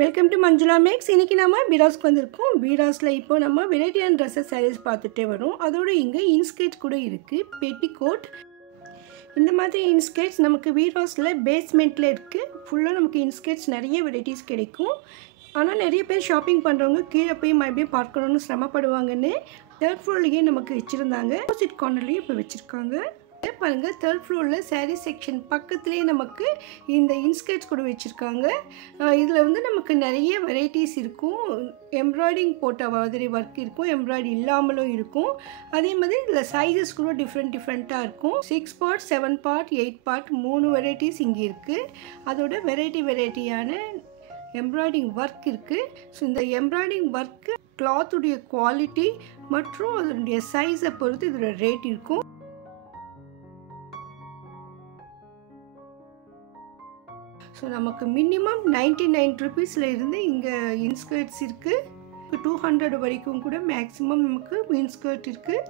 Welcome to Manjula maths. இன்றைக்கி நம்ம பீராஸ்க்கு வந்திருக்கோம். பீராஸில் இப்போ நம்ம வெரைட்டியான ட்ரெஸ்ஸஸ் சாரீஸ் பார்த்துட்டே வரும். அதோடு இங்கே இன்ஸ்கர்ட் கூட இருக்குது, பெட்டிகோட். இந்த மாதிரி இன்ஸ்கர்ட்ஸ் நமக்கு பீராஸில் பேஸ்மெண்ட்டில் இருக்குது. ஃபுல்லாக நமக்கு இன்ஸ்கர்ட்ஸ் நிறைய வெரைட்டிஸ் கிடைக்கும். ஆனால் நிறைய பேர் ஷாப்பிங் பண்ணுறவங்க கீழே போய் மறுபடியும் பார்க்கணுன்னு சிரமப்படுவாங்கன்னு தேர்ட் ஃப்ளோர்லேயே நமக்கு வச்சுருந்தாங்க. ஆப்போசிட் கார்னர்லேயும் இப்போ வச்சுருக்காங்க. பாருங்கள், தேர்ட் ஃப்ளோரில் சாரீ செக்ஷன் பக்கத்துலேயே நமக்கு இந்த இன்ஸ்கர்ட்ஸ் கூட வச்சுருக்காங்க. இதில் வந்து நமக்கு நிறைய வெரைட்டிஸ் இருக்கும். எம்ப்ராய்டிங் போட்ட மாதிரி ஒர்க் இருக்கும், எம்ப்ராய்டி இல்லாமலும் இருக்கும். அதே மாதிரி இதில் சைஸஸ் கூட டிஃப்ரெண்ட்டாக இருக்கும். 6 பார்ட், 7 பார்ட், 8 பார்ட், 3 வெரைட்டிஸ் இங்கே இருக்குது. அதோட வெரைட்டியான எம்ப்ராய்டிங் ஒர்க் இருக்குது. ஸோ இந்த எம்ப்ராய்டிங் ஒர்க்கு கிளாத்துடைய குவாலிட்டி மற்றும் அதனுடைய சைஸை பொறுத்து இதோட ரேட் இருக்கும். ஸோ நமக்கு மினிமம் 99 ருபீஸில் இருந்து இங்கே இன்ஸ்கர்ட்ஸ் இருக்குது. 200 வரைக்கும் கூட மேக்ஸிமம் நமக்கு இன்ஸ்கர்ட் இருக்குது.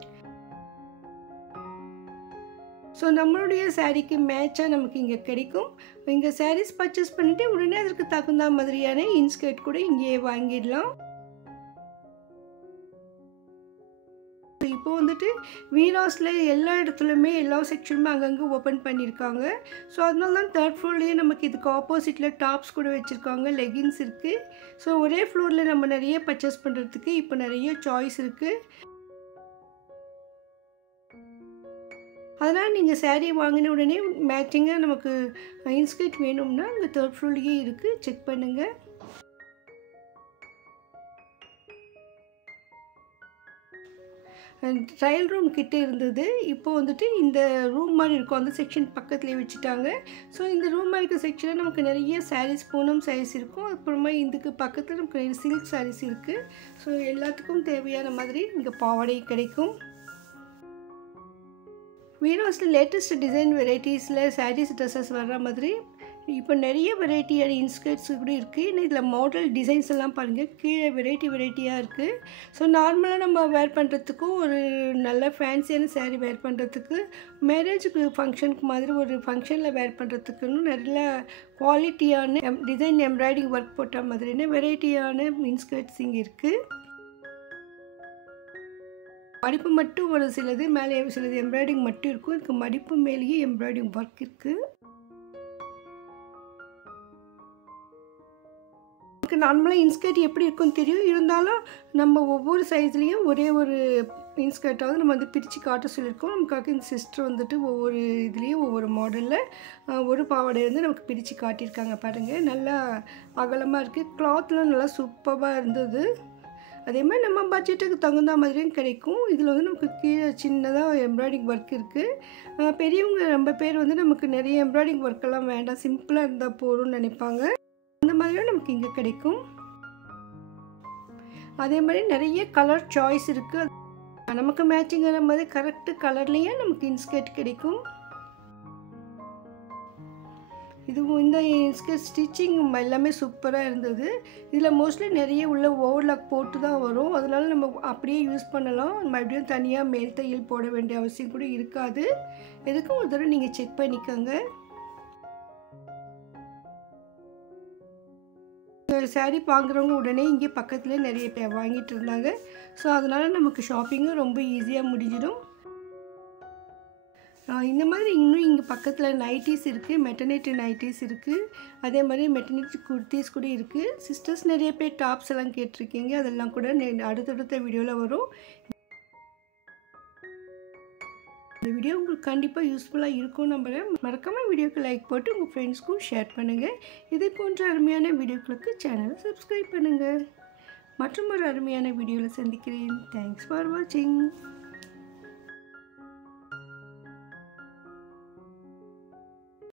ஸோ நம்மளுடைய சாரீக்கு மேட்சாக நமக்கு இங்கே கிடைக்கும். இங்கே சாரீஸ் பர்ச்சேஸ் பண்ணிவிட்டு உடனே அதற்கு தகுந்த மாதிரியான இன்ஸ்கர்ட் கூட இங்கேயே வாங்கிடலாம். இப்போ வந்துட்டு வீராஸில் எல்லா இடத்துலையுமே எல்லா செக்ஷனுமே அங்கங்கே ஓப்பன் பண்ணியிருக்காங்க. ஸோ அதனால தான் தேர்ட் ஃப்ளோர்லேயே நமக்கு இதுக்கு ஆப்போசிட்டில் டாப்ஸ் கூட வச்சுருக்காங்க, லெகின்ஸ் இருக்குது. ஸோ ஒரே ஃப்ளோரில் நம்ம நிறைய பர்ச்சேஸ் பண்ணுறதுக்கு இப்போ நிறைய சாய்ஸ் இருக்குது. அதனால் நீங்கள் சாரீ வாங்கின உடனே மேட்சிங்காக நமக்கு இன்ஸ்கர்ட் வேணும்னா அங்கே தேர்ட் ஃப்ளோர்லேயே இருக்குது, செக் பண்ணுங்கள். ட்ரையல் ரூம் கிட்டே இருந்தது. இப்போது வந்துட்டு இந்த ரூம் மாதிரி இருக்கும், அந்த செக்ஷன் பக்கத்துலேயே வச்சுட்டாங்க. ஸோ இந்த ரூம் மாதிரி இருக்க செக்ஷனில் நமக்கு நிறைய சாரீஸ், பூனம் சாரீஸ் இருக்கும். அப்புறமா இதுக்கு பக்கத்தில் நமக்கு நிறைய சில்க் சாரீஸ் இருக்குது. ஸோ எல்லாத்துக்கும் தேவையான மாதிரி இங்கே பாவாடை கிடைக்கும். வீராஸில் லேட்டஸ்ட் டிசைன் வெரைட்டிஸில் சாரீஸ், ட்ரெஸ்ஸஸ் வர்ற மாதிரி இப்போ நிறைய வெரைட்டியான இன்ஸ்கர்ட்ஸ் கூட இருக்குது. இன்னும் இதில் மாடல் டிசைன்ஸ் எல்லாம் பாருங்கள், கீழே வெரைட்டியாக இருக்குது. ஸோ நார்மலாக நம்ம வேர் பண்ணுறதுக்கும், ஒரு நல்ல ஃபேன்சியான சாரீ வேர் பண்ணுறதுக்கு, மேரேஜுக்கு ஃபங்க்ஷனுக்கு மாதிரி ஒரு ஃபங்க்ஷனில் வேர் பண்ணுறதுக்குன்னு நல்ல குவாலிட்டியான டிசைன் எம்ப்ராய்டிங் ஒர்க் போட்ட மாதிரியான வெரைட்டியான இன்ஸ்கர்ட்ஸ் இங்கே இருக்குது. மடிப்பு மட்டும் ஒரு சிலது மேலே சிலது எம்ப்ராய்டிங் மட்டும் இருக்கும். இதுக்கு மடிப்பு மேலேயே எம்ப்ராய்டிங் ஒர்க் இருக்குது. நார்மலாக இன்ஸ்கர்ட் எப்படி இருக்குன்னு தெரியும், இருந்தாலும் நம்ம ஒவ்வொரு சைஸ்லேயும் ஒரே ஒரு இன்ஸ்கர்ட்டாவது நம்ம வந்து பிரித்து காட்ட சொல்லியிருக்கோம். நமக்காக இந்த சிஸ்டர் வந்துட்டு ஒவ்வொரு இதுலேயும் ஒவ்வொரு மாடலில் ஒரு பாவாடை வந்து நமக்கு பிரித்து காட்டியிருக்காங்க. பாருங்கள், நல்லா அகலமாக இருக்குது. கிளாத்லாம் நல்லா சூப்பராக இருந்தது. அதே மாதிரி நம்ம பட்ஜெட்டுக்கு தகுந்த மாதிரியும் கிடைக்கும். இதில் வந்து நமக்கு கீழே சின்னதாக எம்ப்ராய்டிங் ஒர்க் இருக்குது. பெரியவங்க ரொம்ப பேர் வந்து நமக்கு நிறைய எம்ப்ராய்டிங் ஒர்க்கெல்லாம் வேண்டாம், சிம்பிளாக இருந்தால் போதும்னு நினைப்பாங்க. அந்த மாதிரியும் நமக்கு இங்கே கிடைக்கும். அதே மாதிரி நிறைய கலர் சாய்ஸ் இருக்குது. நமக்கு மேட்சிங்கிற மாதிரி கரெக்டு கலர்லேயே நமக்கு இன்ஸ்கர்ட் கிடைக்கும். இதுவும் இந்த இன்ஸ்கர்ட் ஸ்டிச்சிங் எல்லாமே சூப்பராக இருந்தது. இதில் மோஸ்ட்லி நிறைய உள்ள ஓவர்லாக் போட்டு தான் வரும். அதனால நம்ம அப்படியே யூஸ் பண்ணலாம். மறுபடியும் தனியாக மேல் தையல் போட வேண்டிய அவசியம் கூட இருக்காது. எதுக்கும் ஒரு தடவை நீங்கள் செக் பண்ணிக்கோங்க. சாரீ வாங்குறவங்க உடனே இங்கே பக்கத்தில் நிறைய பேர் வாங்கிட்டு இருந்தாங்க. ஸோ அதனால் நமக்கு ஷாப்பிங்கும் ரொம்ப ஈஸியாக முடிஞ்சிடும். இந்த மாதிரி இன்னும் இங்கே பக்கத்தில் நைட்டிஸ் இருக்குது, மெட்டர்னிட்டி நைட்டிஸ் இருக்குது. அதே மாதிரி மெட்டர்னிட்டி குர்த்திஸ் கூட இருக்குது. சிஸ்டர்ஸ் நிறைய பேர் டாப்ஸ் எல்லாம் கேட்டிருக்கீங்க, அதெல்லாம் கூட அடுத்தடுத்த வீடியோவில் வரும். இந்த வீடியோ உங்களுக்கு கண்டிப்பாக யூஸ்ஃபுல்லாக இருக்கும் நம்புகிறேன். மறக்காமல் வீடியோக்கு லைக் போட்டு உங்கள் ஃப்ரெண்ட்ஸ்க்கும் ஷேர் பண்ணுங்கள். இதே போன்ற அருமையான வீடியோக்களுக்கு சேனலை சப்ஸ்கிரைப் பண்ணுங்கள். மற்றும் ஒரு அருமையான வீடியோவில் சந்திக்கிறேன். தேங்க்ஸ் ஃபார் வாட்சிங்.